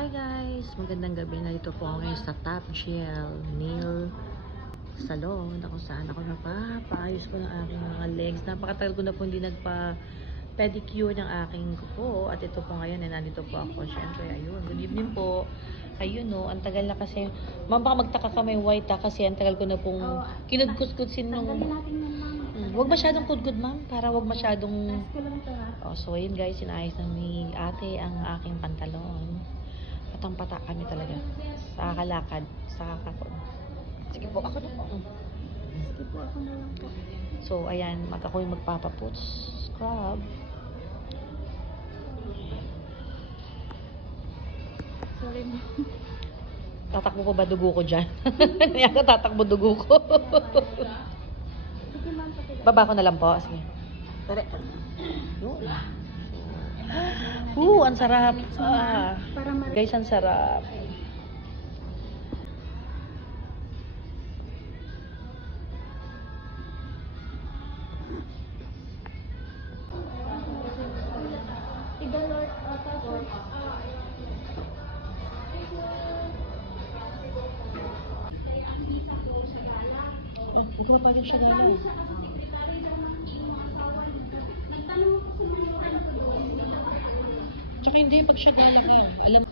Hi guys! Magandang gabi. Narito po ako ngayon sa Top Gel Nail Salon na kung saan ako napapaayos ko ng aking mga legs. Napakatagal ko na po hindi nagpa-pedicure ng aking kuko. At ito po ngayon, nandito po ako. Siyempre, ayun. Good evening po. Ayun no, ang tagal na kasi. Ma'am, baka magtaka ka may white kasi ang tagal ko na pong kinudkudkudsin nung... Huwag masyadong kudkud ma'am, para huwag masyadong... Oh, so ayun guys, sinayos na ni ate ang aking pantalon. Patang-pata kami talaga. Sa kakalakad, sa kakakon. Sige po, ako na po. Sige po, ako na lang po. So, ayan, ako yung magpapaputs. Scrub. Sorry mo. Tatakbo ko ba dugo ko dyan? Yata tatakbo dugo ko. Sige ma'am, Baba ko na lang po. Sige. Tara. Ang sarap. para Guys, ang sarap. Tigalord, tapos Ikaw pa rin siya galang. Tsaka hindi, pag siya gala ka. Alam